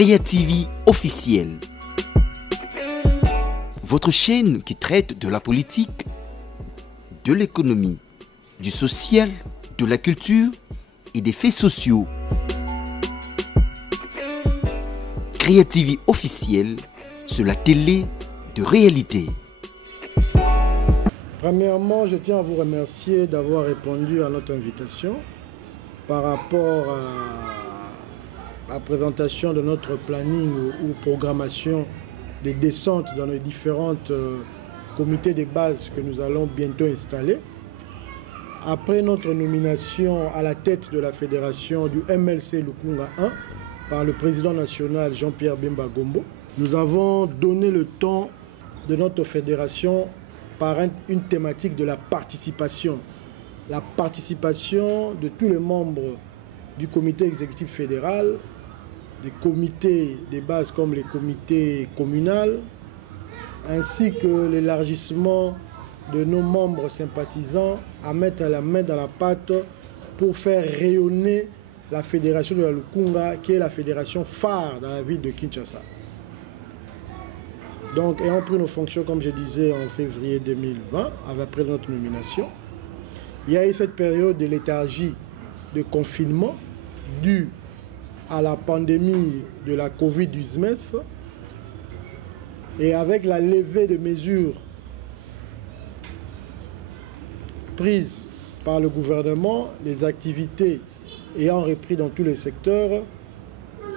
Créa-TV officiel. Votre chaîne qui traite de la politique, de l'économie, du social, de la culture et des faits sociaux. Créa-TV officiel sur la télé de réalité. Premièrement, je tiens à vous remercier d'avoir répondu à notre invitation par rapport à la présentation de notre planning ou programmation des descentes dans les différentes comités de base que nous allons bientôt installer. Après notre nomination à la tête de la fédération du MLC Lukunga 1 par le président national Jean-Pierre Bemba Gombo, nous avons donné le temps de notre fédération par une thématique de la participation. La participation de tous les membres du comité exécutif fédéral, des comités des bases comme les comités communaux, ainsi que l'élargissement de nos membres sympathisants à mettre la main dans la pâte pour faire rayonner la fédération de la Lukunga, qui est la fédération phare dans la ville de Kinshasa. Donc, ayant pris nos fonctions, comme je disais, en février 2020, après notre nomination, il y a eu cette période de léthargie, de confinement, due à la pandémie de la Covid-19, et avec la levée de mesures prises par le gouvernement, les activités ayant repris dans tous les secteurs,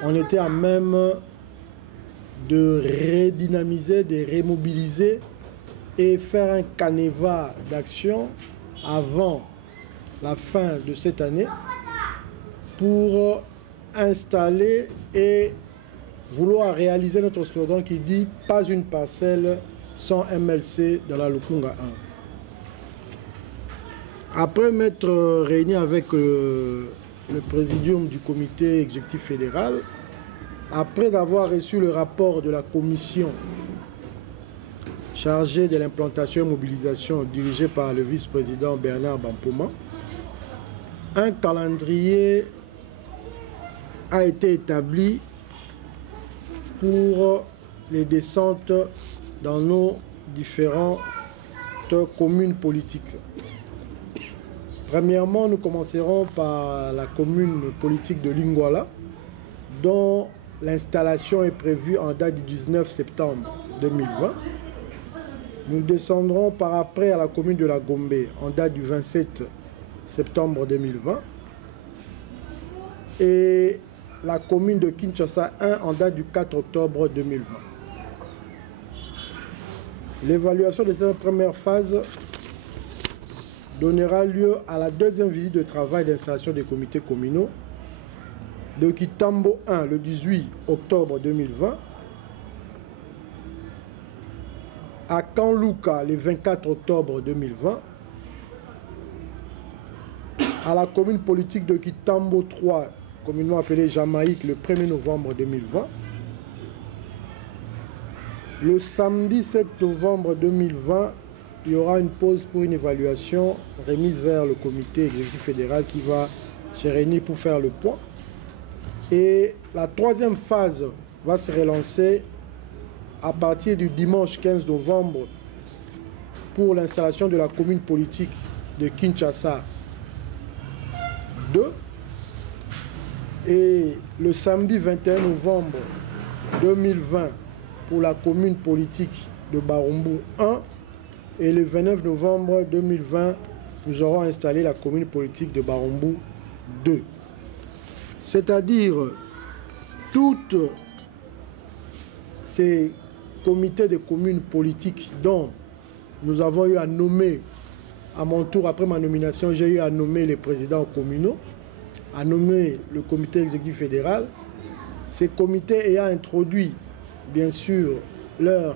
on était à même de redynamiser, de remobiliser et faire un canevas d'action avant la fin de cette année pour installer et vouloir réaliser notre slogan qui dit « Pas une parcelle sans MLC dans la Lukunga 1 ». Après m'être réuni avec le présidium du comité exécutif fédéral, après avoir reçu le rapport de la commission chargée de l'implantation et mobilisation dirigée par le vice-président Bernard Bampoma, un calendrier a été établi pour les descentes dans nos différentes communes politiques. Premièrement, nous commencerons par la commune politique de Lingwala, dont l'installation est prévue en date du 19 septembre 2020. Nous descendrons par après à la commune de la Gombe en date du 27 septembre 2020. Et la commune de Kinshasa 1 en date du 4 octobre 2020. L'évaluation de cette première phase donnera lieu à la deuxième visite de travail d'installation des comités communaux de Kitambo 1 le 18 octobre 2020, à Kanluka le 24 octobre 2020, à la commune politique de Kitambo 3, communément appelée Jamaïque, le 1er novembre 2020. Le samedi 7 novembre 2020, il y aura une pause pour une évaluation remise vers le comité exécutif fédéral qui va se réunir pour faire le point. Et la troisième phase va se relancer à partir du dimanche 15 novembre pour l'installation de la commune politique de Kinshasa 2. Et le samedi 21 novembre 2020 pour la commune politique de Barumbu 1. Et le 29 novembre 2020, nous aurons installé la commune politique de Barumbu 2. C'est-à-dire, toutes ces comités de communes politiques dont nous avons eu à nommer, à mon tour, après ma nomination, j'ai eu à nommer les présidents communaux, à nommer le comité exécutif fédéral. Ces comités ayant introduit, bien sûr, leur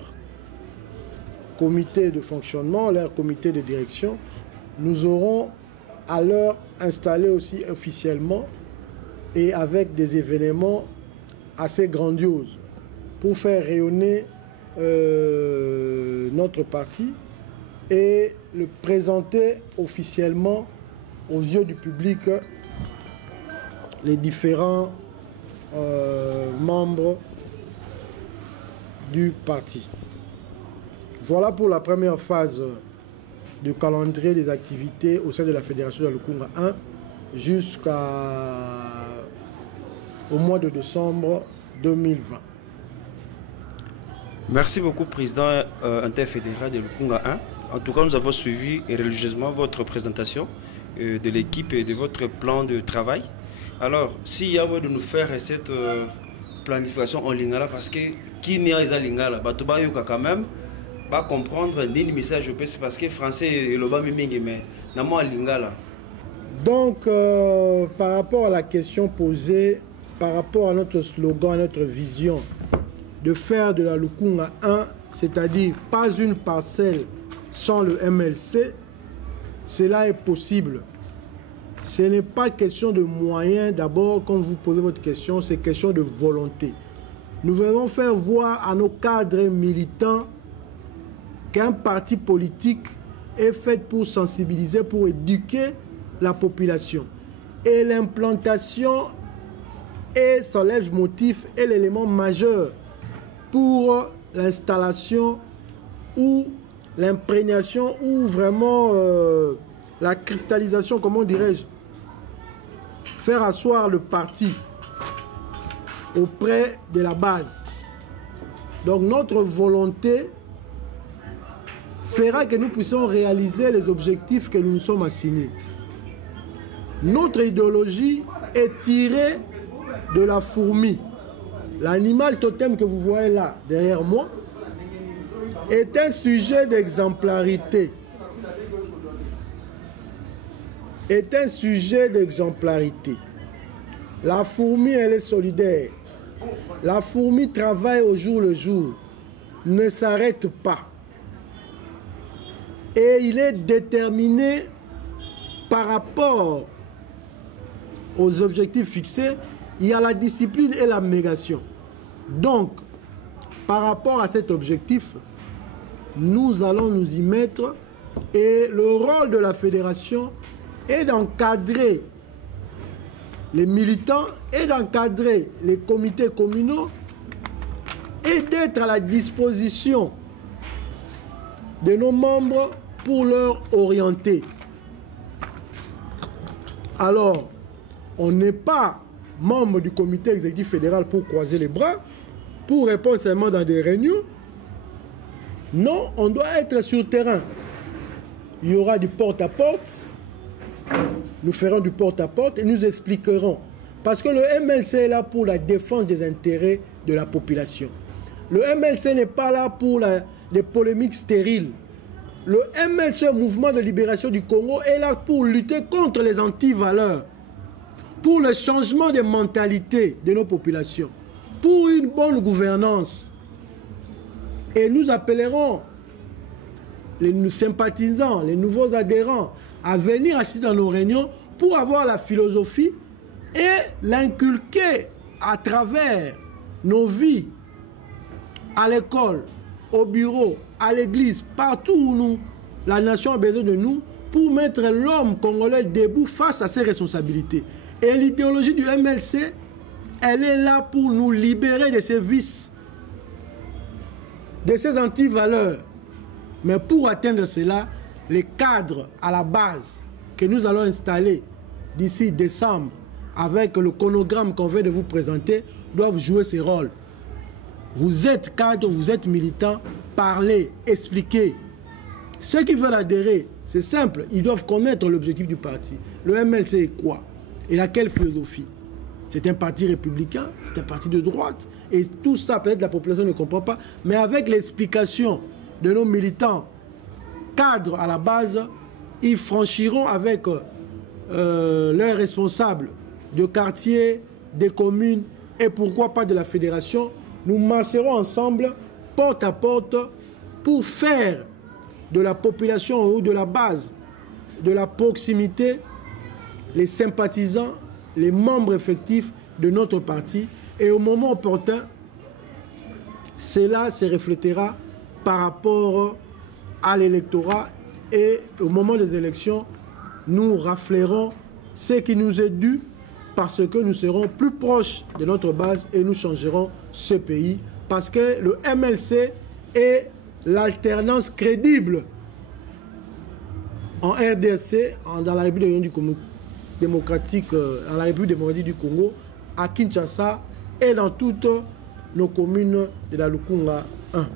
comité de fonctionnement, leur comité de direction, nous aurons à leur installer aussi officiellement et avec des événements assez grandioses pour faire rayonner notre parti et le présenter officiellement aux yeux du public les différents membres du parti. Voilà pour la première phase du calendrier des activités au sein de la Fédération de Lukunga 1 jusqu'au mois de décembre 2020. Merci beaucoup, président interfédéral de Lukunga 1. En tout cas, nous avons suivi religieusement votre présentation de l'équipe et de votre plan de travail. Alors, s'il y a de nous faire cette planification en lingala, parce que qui n'y a pas lingala, batuba yoka quand même, va comprendre ni message parce que français et le bas mingi mais n'amo lingala. Donc, par rapport à la question posée, par rapport à notre slogan, à notre vision de faire de la Lukunga 1, c'est-à-dire pas une parcelle sans le MLC, cela est possible. Ce n'est pas question de moyens. D'abord, quand vous posez votre question, c'est question de volonté. Nous voulons faire voir à nos cadres militants qu'un parti politique est fait pour sensibiliser, pour éduquer la population. Et l'implantation et son leitmotiv est l'élément majeur pour l'installation ou l'imprégnation ou vraiment la cristallisation, comment dirais-je, faire asseoir le parti auprès de la base. Donc notre volonté fera que nous puissions réaliser les objectifs que nous nous sommes assignés. Notre idéologie est tirée de la fourmi. L'animal totem que vous voyez là, derrière moi, est un sujet d'exemplarité. Est un sujet d'exemplarité. La fourmi, elle est solidaire. La fourmi travaille au jour le jour, ne s'arrête pas. Et il est déterminé par rapport aux objectifs fixés. Il y a la discipline et l'abnégation. Donc, par rapport à cet objectif, nous allons nous y mettre et le rôle de la fédération est d'encadrer les militants et d'encadrer les comités communaux et d'être à la disposition de nos membres pour leur orienter. Alors, on n'est pas membre du comité exécutif fédéral pour croiser les bras, pour répondre seulement dans des réunions. Non, on doit être sur le terrain. Il y aura du porte-à-porte. Nous ferons du porte-à-porte et nous expliquerons. Parce que le MLC est là pour la défense des intérêts de la population. Le MLC n'est pas là pour des polémiques stériles. Le MLC, Mouvement de Libération du Congo, est là pour lutter contre les antivaleurs, pour le changement des mentalités de nos populations, pour une bonne gouvernance. Et nous appellerons les sympathisants, les nouveaux adhérents à venir assister dans nos réunions pour avoir la philosophie et l'inculquer à travers nos vies, à l'école, au bureau, à l'église, partout où la nation a besoin de nous pour mettre l'homme congolais debout face à ses responsabilités. Et l'idéologie du MLC, elle est là pour nous libérer de ces vices, de ces antivaleurs. Mais pour atteindre cela, les cadres à la base que nous allons installer d'ici décembre avec le chronogramme qu'on vient de vous présenter doivent jouer ce rôle. Vous êtes cadre, vous êtes militant, parlez, expliquez. Ceux qui veulent adhérer, c'est simple, ils doivent connaître l'objectif du parti. Le MLC est quoi? Et laquelle philosophie? C'est un parti républicain, c'est un parti de droite. Et tout ça, peut-être la population ne comprend pas. Mais avec l'explication de nos militants, cadres à la base, ils franchiront avec leurs responsables de quartier, des communes et pourquoi pas de la fédération. Nous marcherons ensemble, porte à porte, pour faire de la population ou de la base, de la proximité, les sympathisants, les membres effectifs de notre parti. Et au moment opportun, cela se reflétera par rapport à l'électorat. Et au moment des élections, nous raflerons ce qui nous est dû parce que nous serons plus proches de notre base et nous changerons ce pays. Parce que le MLC est l'alternance crédible en RDC, dans la République démocratique, dans la République démocratique du Congo, à Kinshasa et dans toutes nos communes de la Lukunga 1.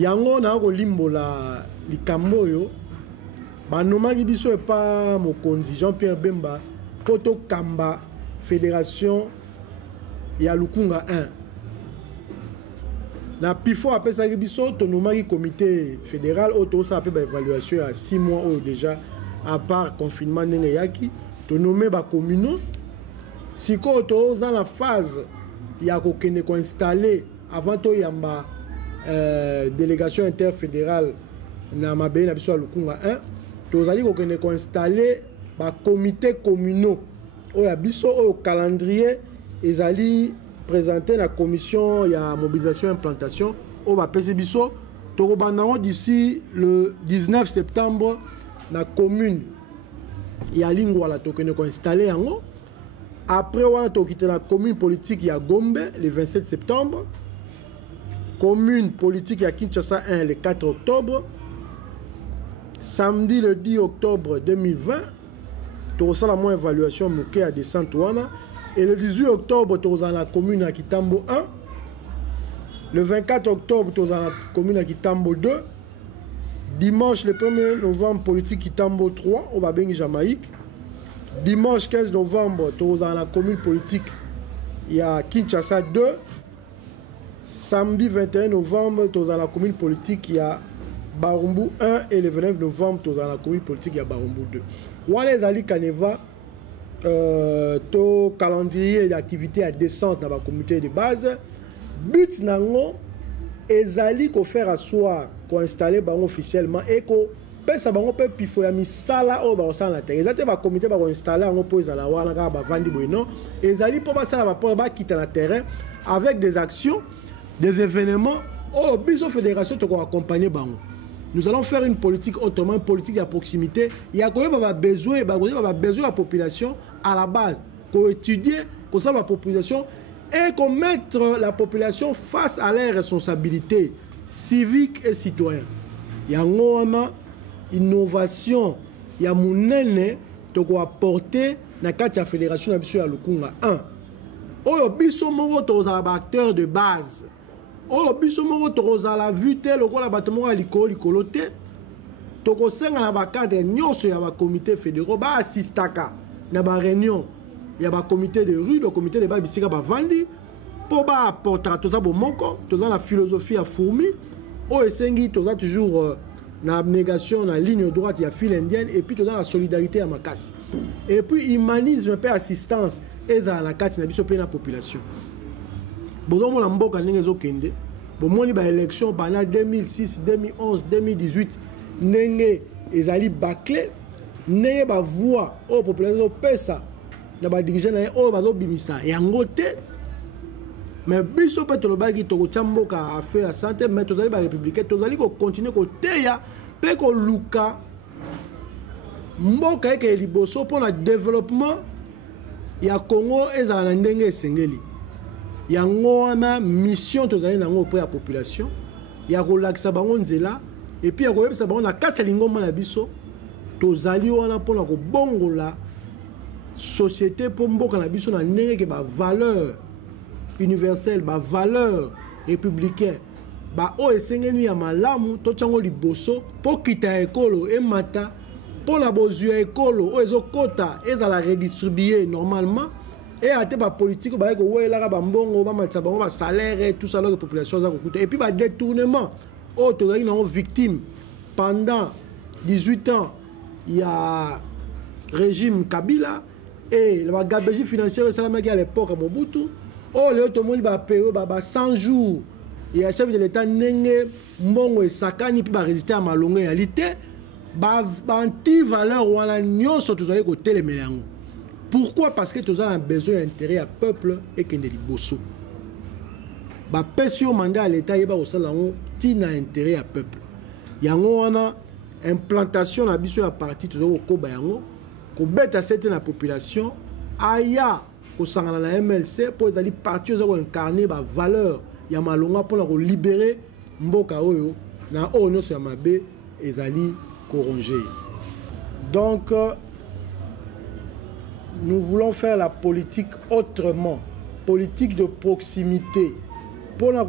Yango na limbo la likambo yo banomaki biso epa mokonzi Jean-Pierre Bemba poto kamba fédération ya Lukunga 1. Na pifo apesaki biso tonomaki comité fédéral auto ça appelle évaluation à 6 mois déjà à part confinement ndenge yaki tonomé ba communaux siko to dans la phase ya ko kene ko installer avant to yamba délégation interfédérale na mabé na biso Lukunga 1 tozali ko kene ko installer ba comité communaux oya biso au calendrier ezali présenté la commission ya mobilisation et implantation au ba pesi biso to banango d'ici le 19 septembre na commune ya Lingwala to kene ko installer yango. Après, on a quitté la commune politique à Gombe le 27 septembre. Commune politique à Kinshasa 1 le 4 octobre. Samedi le 10 octobre 2020. Tout ça, la moins évaluation mouké à descente. Et le 18 octobre, tout dans la commune à Kitambo 1. Le 24 octobre, tout dans la commune à Kitambo 2. Dimanche le 1er novembre, politique Kitambo 3 au Babeng Jamaïque. Dimanche 15 novembre, dans la commune politique, il y a Kinshasa 2. Samedi 21 novembre, dans la commune politique, il y a Barumbu 1. Et le 29 novembre, dans la commune politique, il y a Barumbu 2. Wale Zali Kaneva, to calendrier d'activité à descente dans la communauté de base. But nango, ezali ko faire asseoir, ko installer bango officiellement et ko pesa bango pe pifo ya misala o ba osala te ezate ba comité ba ko installer ngo po ezala wana ka ba vandi boino ezali po ba sala ba po ba quitter le terrain avec des actions, des événements au biso fédération to ko accompagner bango. Nous allons faire une politique autrement, une politique de proximité. Il y a quand même besoin de la population à la base, qu'on étudie, qu'on sache la population et qu'on mette la population face à leurs responsabilités civiques et citoyennes. Il y a une innovation, il y a une to ko apporter na kati ya fédération na biso ya Lukunga 1. Oyo biso moko tozala ba acteur de base. Oyo biso moko tozala vite lokola bato moko likolo te. Toko senga na ba cadre nyonso ya ba comité fédéraux ba assistaka na ba réunion ya ba comité de rue, le comité de ba bisika ba vandi po ba apporter toza bo moko, toza la philosophie ya fourmi. Oyo sengi toza toujours na abnégation na ligne droite ya file indienne et puis dans la solidarité à makasi et puis humanisme et assistance et dans la carte na biso pe na population bozo mo na mboka ndenge ezokende bomoni ba élection pendant 2006 2011 2018 ndenge ezali bâclé ndenge ba voix au population pesa na ba dirigeant na o bazo bimisa yango te mais biso pe tolobaki toko chamboka affaire ya santé mais tozali ba républicain tozali ko continuer ko teya pe ko luka mboka eke liboso pour le développement ya Congo ezala na ndenge esengeli yango wana mission tozali nango auprès ya population ya ko lakisa bango nzela et puis ya ko yebisa bango na kati ya lingomba na biso tozali wana pona ko bongola société po mboka na biso na ndenge ke ba valeur universel, ba valeur républicain, ba o esengeni ya malamu to chango liboso po kita ekolo e mata po la bozua ekolo o ezokota ezala redistribuer normalement et ate ba politique ba ko wela ba mbongo ba matsa ba salaire tout ça la population za ko et puis ba détournement o to zali na victime pendant 18 ans il y a régime Kabila et la gabegie financière ça la à l'époque à Mobutu. Oh, le tout le monde va payer 100 jours. Et à chef de l'État, n'enge mbongo et sakani puis va résister à malongue réalité. Anti-valeur ou à la nion sur tous les côtés les mélanges. Pourquoi? Parce que tous ont besoin d'intérêt à peuple et qu'il y a des bosso. Ba pesio mandat à l'État y a au salon tina intérêt à peuple. Yango wana implantation na biso à partir de au koba yango ko beta certaine la population aya kosangana na MLC pour ezali parti oza incarner ba valeur ya malonga pour ko libérer mboka oyo na oyo nyonso ya mabe ezali corronger. Donc nous voulons faire la politique autrement, politique de proximité pour la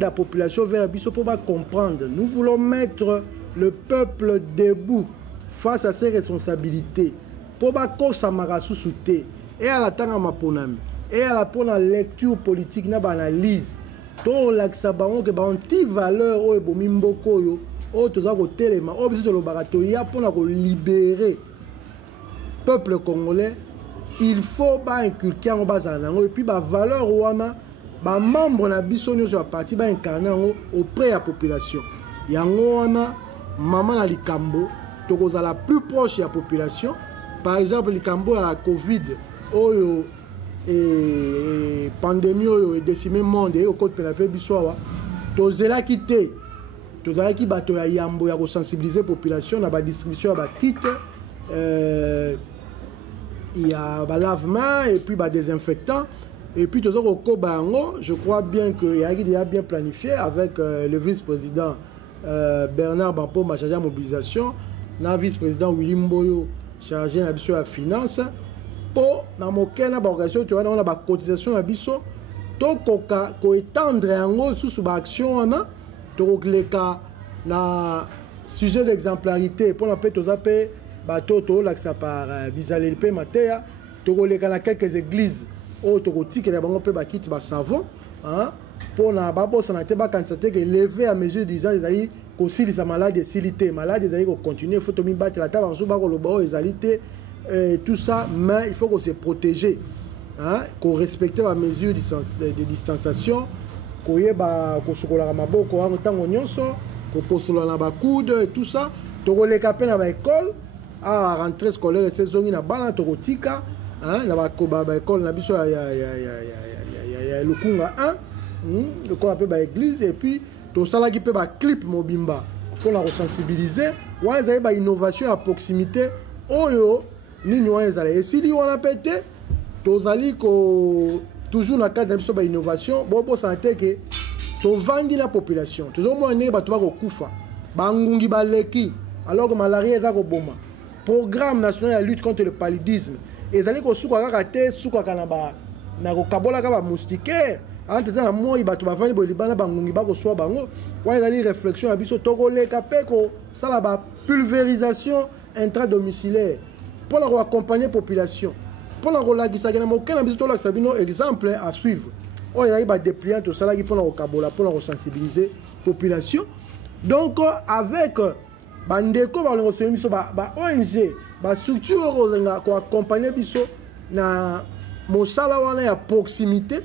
la population vers biso pour comprendre. Nous voulons mettre le peuple debout face à ses responsabilités pour que ça marasu souté et à la tanga maponami et à la pour la lecture politique na analyse to laksa bango ke ba anti valeur o ebomi mboko yo o toza ko telema o biso lo barato ya pour la libérer peuple congolais. Il faut ba inculquer en bazana et puis ba valeur wana ba membre na biso nyo sur parti ba incarner auprès de la population. Yango wana maman na likambo tokoza la plus proche de la population. Par exemple likambo ya Covid oyo et pandémie oyo décimé monde et au code pénal biso wa tozela kité tozala ki bato ya yambo ya ko sensibiliser population na ba distribution ya ba kit il y a ba lavement et puis ba désinfectant et puis tout ça je crois bien que il y a déjà bien planifié avec le vice-président Bernard Bampo chargé de la mobilisation, le vice-président Willy Mboyo chargé de la finance pour na mokena ba organisation tu vois on a ba cotisation ya biso to ko étendre en sous ba action na to leka na sujet d'exemplarité pour la paix to zape bateau to là que ça par bizalé pe matea to leka na quelques églises autorotique les bango pe ba kit ba savon hein pour na babo ça na te ba constater que lever à mesure disant les aïe aussi les malades de silité malades des aïe ko continuer faut to mi battre la table en ba ko lo ba ezalité tout ça mais il faut qu'on se protéger hein qu'on respecte la mesure de distanciation ko yeba ko sokola maboko en tango nyonso ko kosola na ba coude tout ça to ko leka pe na ba école à rentrée scolaire saison na bana to kotika hein na ba école na biso ya Lukunga 1 le qu'on appelle ba église et puis to sala ki pe ba clip mobimba pour la sensibiliser wa za ba innovation à proximité oyo nini wa ezala esili wana pété to zali ko toujours na cadre de biso ba innovation bo santé que to vandi la population toujours mo ne ba to ba ko kufa ba ngungi ba leki alors que malaria eza ko boma programme national de lutte contre le paludisme et d'aller ko suka kaka te suka kana ba na ko kabola ka ba moustiquaire entre temps moi ba to ba vandi bo libana ba ngungi ba ko so bango wa ezali réflexion ya biso to ko leka pe ko sala ba pulvérisation intradomiciliaire pour la accompagner population pour la relagisa na mo kana biso to la sabino exemple à suivre o ya ba dépliant to sala ki pour la kabola pour la sensibiliser population donc avec bandeko ba longo biso ba ONG ba structure ozenga ko accompagner biso na mosala wana ya proximité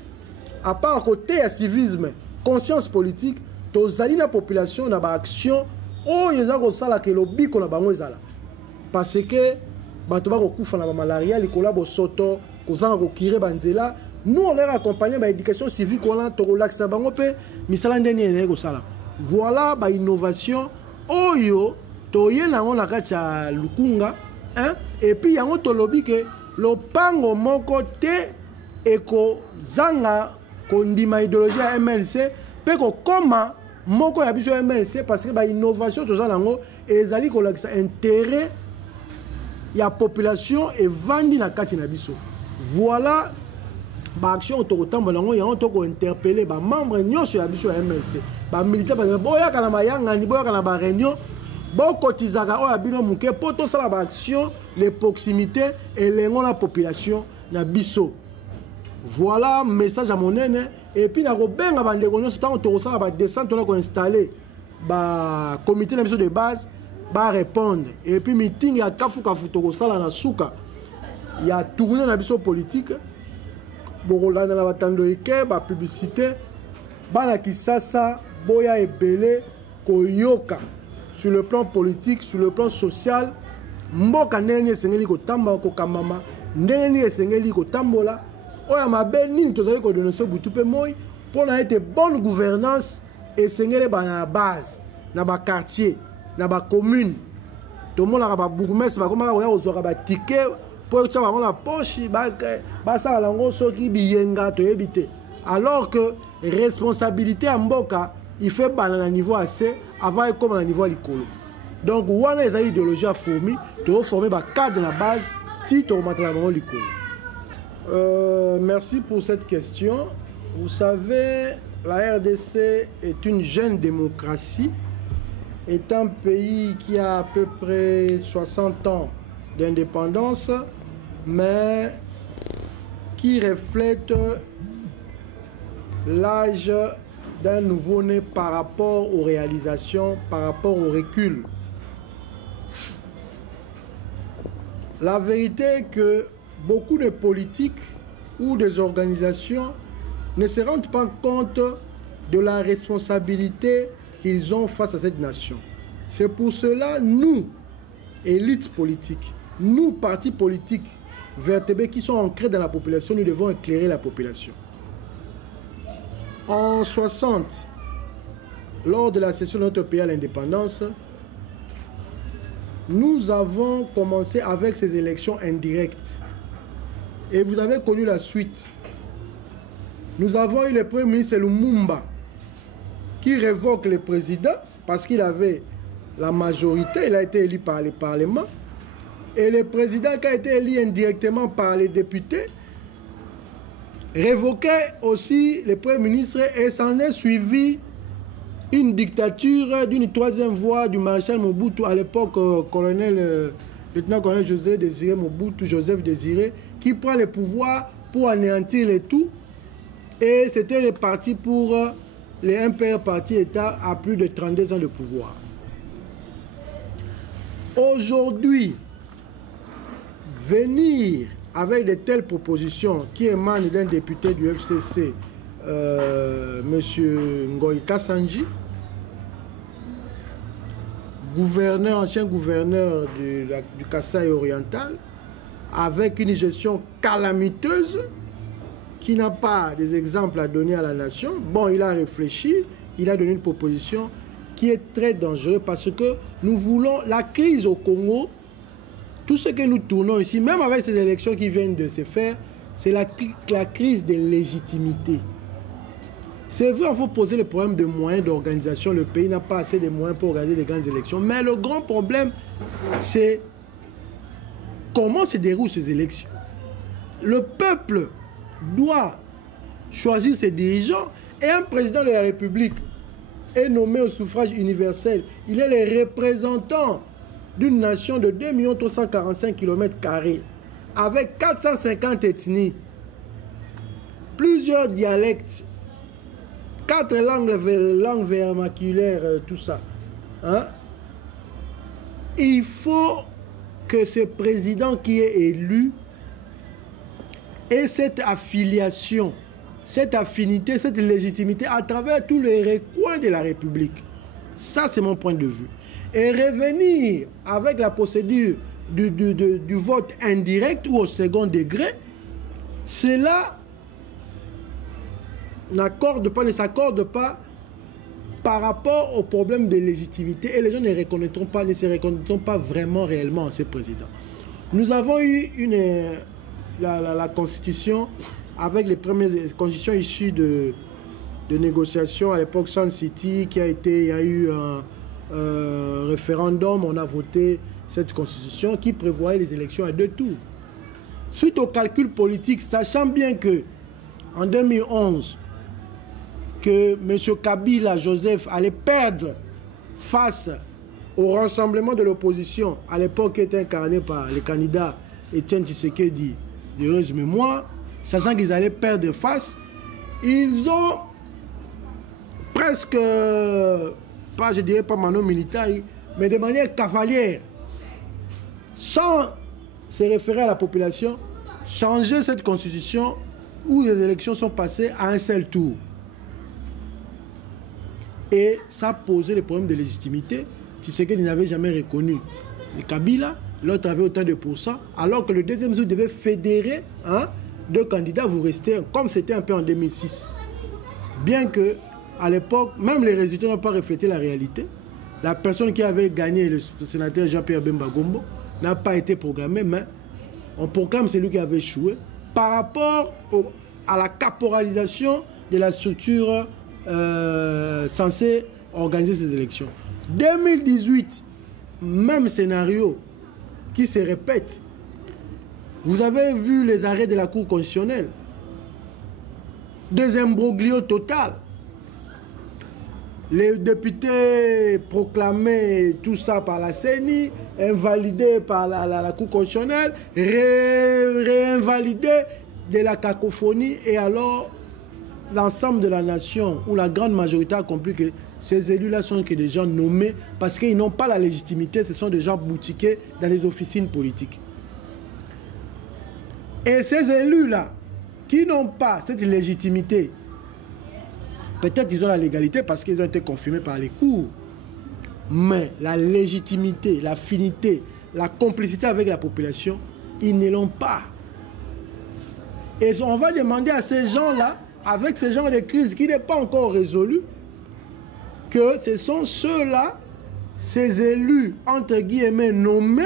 à part côté ya civisme conscience politique to zali na population na ba action o yeza ko sala ke lobiko na bango ezala parce que bato ba ko kufa na ba malaria likola bo soto ko zanga ko kire banzela nous on leur accompagner ba éducation civique on a to relax bango pe misala ndeni ene ko sala voilà ba innovation oyo toye na on la kacha Lukunga hein et puis yango to lobi ke lopango moko te eko zanga ko ndima idéologie ya MLC pe ko koma moko ya biso MLC parce que ba innovation to za nango ezali ko lakisa intérêt ya population et vandi na kati na biso voilà ba action to kotambola ngo yango to ko interpeller ba membre nyonso ya biso ya MLC ba militaire ba boya kana mayanga ni boya kana ba réunion bon kotizaka o ya bino muke poto sala ba action les proximités et lengo la population na biso voilà message à mon nene et puis na ko benga bande ko nyonso tango to sala ba descente to ko installer ba comité na biso de base ba répondre et puis meeting ya kafu to ko sala na suka ya tourner na biso politique bokolanda na batando eke ba publicité bana kisasa boya ebele koyoka sur le plan politique sur le plan social mboka ndenge esengeli kotamba ko kamama ndenge esengeli kotambola oya mabe nini tozali ko donner ce butu pe moi pour na être bonne gouvernance esengeli ba base na ba quartier na ba commune to mona ba bourgmestre ba komaka oya ozwaka ba ticket pour que la poche, ça lango soki biyenga to ebité. Alors que responsabilité en boka, il fait balan à niveau assez avant comme à niveau likolo. Donc on a des idéologies à former, to former ba cadre de la base, titre au matériel likolo. Merci pour cette question. Vous savez, la RDC est une jeune démocratie, est un pays qui a à peu près 60 ans d'indépendance, mais qui reflète l'âge d'un nouveau-né par rapport aux réalisations, par rapport au recul. La vérité est que beaucoup de politiques ou des organisations ne se rendent pas compte de la responsabilité qu'ils ont face à cette nation. C'est pour cela, nous, élites politiques, nous, partis politiques vertébrés qui sont ancrés dans la population, nous devons éclairer la population. En 60, lors de la cession de notre pays à l'indépendance, nous avons commencé avec ces élections indirectes. Et vous avez connu la suite. Nous avons eu le Premier ministre Lumumba qui révoque le président parce qu'il avait la majorité, il a été élu par le Parlement. Et le président qui a été élu indirectement par les députés révoquait aussi le Premier ministre et s'en est suivi une dictature d'une troisième voie du maréchal Mobutu, à l'époque lieutenant-colonel Joseph Désiré Mobutu, Joseph Désiré, qui prend le pouvoir pour anéantir le tout. Et c'était reparti pour les MPR Parti État à plus de 32 ans de pouvoir. Aujourd'hui, venir avec de telles propositions qui émanent d'un député du FCC, M. Ngoï Kassanji, ancien gouverneur du Kasaï oriental, avec une gestion calamiteuse, qui n'a pas des exemples à donner à la nation. Bon, il a réfléchi, il a donné une proposition qui est très dangereuse parce que nous voulons la crise au Congo. Tout ce que nous tournons ici, même avec ces élections qui viennent de se faire, c'est la crise de légitimité. C'est vrai, il faut poser le problème de moyens d'organisation. Le pays n'a pas assez de moyens pour organiser des grandes élections. Mais le grand problème, c'est comment se déroulent ces élections. Le peuple doit choisir ses dirigeants et un président de la République est nommé au suffrage universel. Il est le représentant d'une nation de 2 345 km² avec 450 ethnies, plusieurs dialectes, 4 langues vernaculaires, tout ça. Hein? Il faut que ce président qui est élu ait cette affiliation, cette affinité, cette légitimité à travers tous les recoins de la République. Ça, c'est mon point de vue. Et revenir avec la procédure du vote indirect ou au second degré, cela ne s'accorde pas par rapport au problème de légitimité et les gens ne se reconnaîtront pas vraiment réellement ces présidents. Nous avons eu la constitution avec les premières constitutions issues de négociations à l'époque Sun City il y a eu un référendum, on a voté cette constitution qui prévoyait les élections à 2 tours. Suite au calcul politique, sachant bien que en 2011, que M. Kabila Joseph allait perdre face au rassemblement de l'opposition, à l'époque qui était incarné par le candidat Etienne Tshisekedi de heureuse mémoire, sachant qu'ils allaient perdre face, ils ont presque, pas je dirais pas mano militaire, mais de manière cavalière, sans se référer à la population, changer cette constitution où les élections sont passées à un seul tour. Et ça posait le problème de légitimité. Tshisekedi n'avait jamais reconnu le Kabila, l'autre avait autant de pourcents, alors que le deuxième tour devait fédérer 2 candidats, vous restez comme c'était un peu en 2006. Bien que, à l'époque, même les résultats n'ont pas reflété la réalité. La personne qui avait gagné, le sénateur Jean-Pierre Bemba Gombo, n'a pas été programmée, mais on proclame celui qui avait échoué par rapport à la caporalisation de la structure censée organiser ces élections. 2018, même scénario qui se répète. Vous avez vu les arrêts de la Cour constitutionnelle. Des imbroglios total. Les députés proclamaient tout ça par la CENI, invalidés par la Cour constitutionnelle, réinvalidés de la cacophonie. Et alors, l'ensemble de la nation, ou la grande majorité, a compris que ces élus-là sont que des gens nommés parce qu'ils n'ont pas la légitimité, ce sont des gens boutiqués dans les officines politiques. Et ces élus-là, qui n'ont pas cette légitimité, peut-être ils ont la légalité parce qu'ils ont été confirmés par les cours, mais la légitimité, l'affinité, la complicité avec la population, ils ne l'ont pas. Et on va demander à ces gens-là, avec ce genre de crise qui n'est pas encore résolue, que ce sont ceux-là, ces élus, entre guillemets, nommés,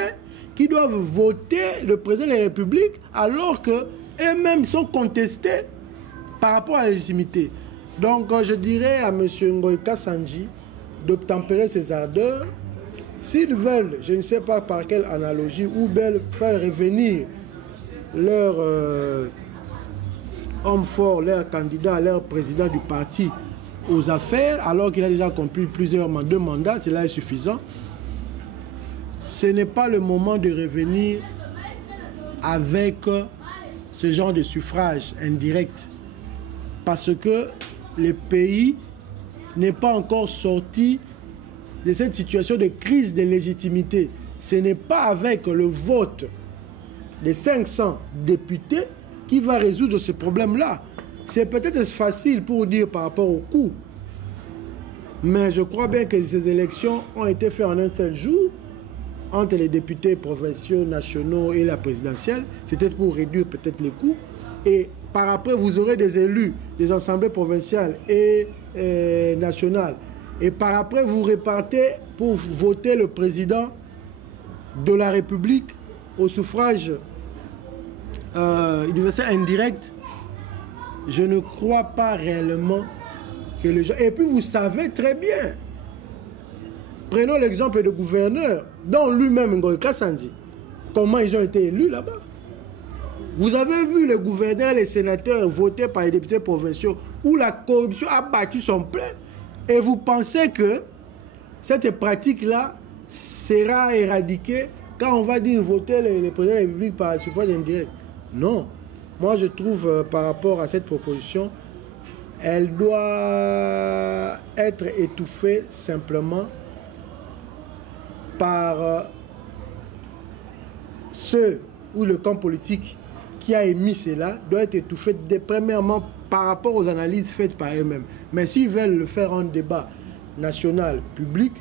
qui doivent voter le président de la République alors qu'eux-mêmes sont contestés par rapport à la légitimité. Donc je dirais à M. Ngoï Kassanji d'obtempérer ses ardeurs. S'ils veulent, je ne sais pas par quelle analogie, ou veulent faire revenir leur homme fort, leur candidat, leur président du parti aux affaires, alors qu'il a déjà accompli deux mandats, cela est suffisant. Ce n'est pas le moment de revenir avec ce genre de suffrage indirect, parce que le pays n'est pas encore sorti de cette situation de crise de légitimité. Ce n'est pas avec le vote des 500 députés qui va résoudre ce problème-là. C'est peut-être facile pour dire par rapport au coût, mais je crois bien que ces élections ont été faites en un seul jour, entre les députés provinciaux, nationaux et la présidentielle. C'était pour réduire peut-être les coûts. Et par après, vous aurez des élus des assemblées provinciales et nationales. Et par après, vous répartez pour voter le président de la République au suffrage universel indirect. Je ne crois pas réellement que les gens... Et puis vous savez très bien, prenons l'exemple du gouverneur, dont lui-même Ngoï Kassanji, comment ils ont été élus là-bas. Vous avez vu les gouverneurs, les sénateurs votés par les députés provinciaux où la corruption a battu son plein. Et vous pensez que cette pratique-là sera éradiquée quand on va dire voter les présidents de la République par suffrage indirect? Non. Moi, je trouve par rapport à cette proposition, elle doit être étouffée simplement par ceux ou le camp politique qui a émis cela doit être étouffé premièrement par rapport aux analyses faites par eux-mêmes. Mais s'ils veulent le faire en débat national, public,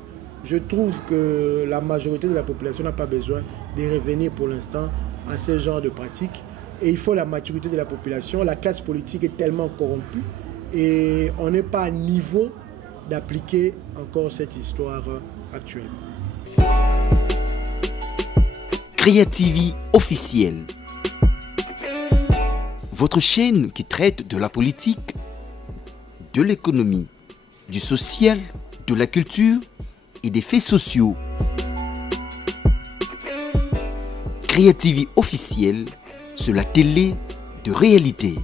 je trouve que la majorité de la population n'a pas besoin de revenir pour l'instant à ce genre de pratiques. Et il faut la maturité de la population. La classe politique est tellement corrompue et on n'est pas à niveau d'appliquer encore cette histoire actuelle. Créativie officielle. Votre chaîne qui traite de la politique, de l'économie, du social, de la culture et des faits sociaux. Créativie officielle sur la télé de réalité.